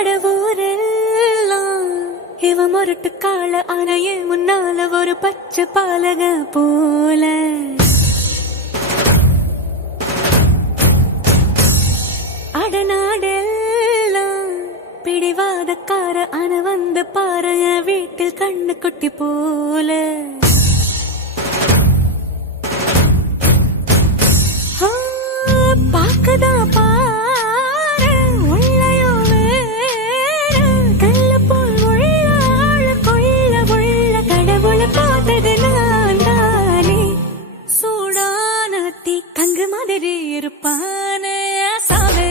அடவூரெல்லாம் இவ முரட்டு கால அணைய முன்னால ஒரு பச்சை பாலக போல அடநாடெல்லாம் பிடிவாதக்கார அன வந்து பாருங்க வீட்டில் கண்ணு குட்டி போல பாக்கதா பாரு உள்ளயோ வேற கல்ல போல் உள்ள கொள்ள உள்ள கடவுள பார்த்தது நான் தானே சூடான தீ கங்கு மாதிரி இருப்பானே சாவே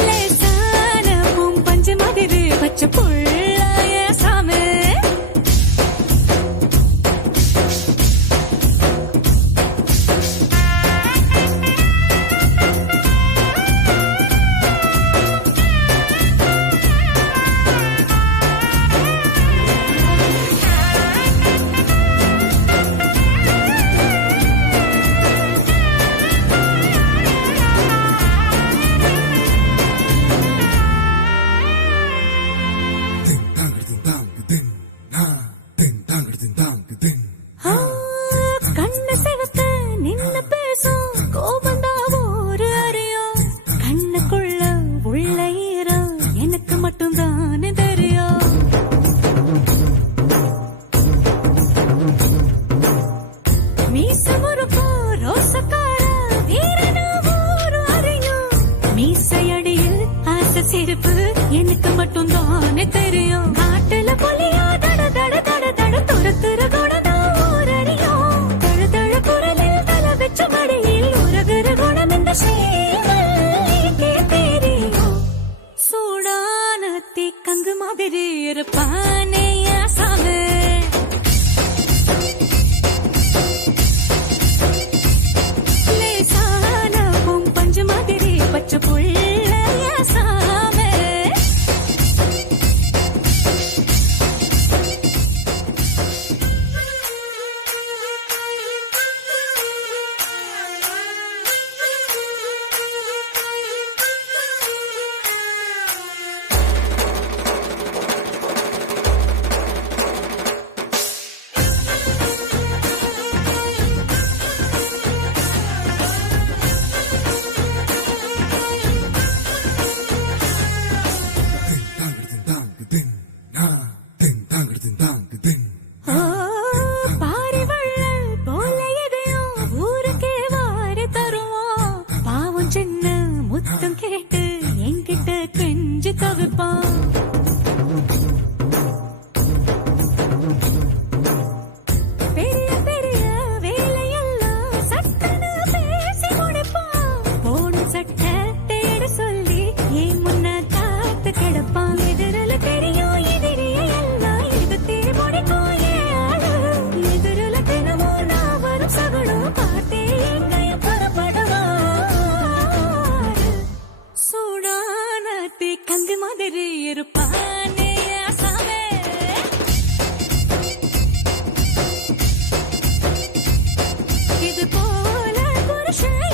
லேசான பூம் பஞ்சு மாதிரி பச்சை புள்ளாய சாமே கண்ண சிவக்க நின்னு பேசும் கோபந்தா ஒரு அறியும் கண்ணுக்குள்ள உள்ள ஈரம் எனக்கு மட்டும் தானே தெரியும் மீச முறுக்கும் ரோசக்கார வீரனா ஒரு அறியும் மீசையடியில் ஆசை சிரிப்பு எனக்கு மட்டும் தானே தெரியும் காட்டுல புலியா தட தட தட தட துரத்துற குணதா ஒரு அறியும் தழ தழ குரலில் தலை வச்ச மடியில் உறகுற குணம் இந்த சேவல்கே தெரியும் சூடான தீ கங்கு மாதிரி இருப்பானே சாவே லேசான பூம் பஞ்சு மாதிரி பச்சை புள்ள சாமே பாரிவள்ளல் போல எதையும் ஊருக்கே வாரி தருவோம் பாவம் சின்ன முத்தம் கேட்டு என்கிட்ட கெஞ்சி தவிப்பான் பெரிய பெரிய வேலையெல்லாம் சட்டன்னு பேசி முடிப்பான் போடும் சட்டை தேட சொல்லி ஏன் முன்ன காத்து கிடப்பான் எதிரில தெரியும் எதிரிய எல்லாம் எதிர்த்தே முடிக்கும் ஏழு எதிரில தினமும் நான் வரும் சகடும் பார்த்தே எங்கைய புறப்படுவார் சூடான தீ கங்கு மாதிரி இருப்பானே சாமே இது போல புருஷன்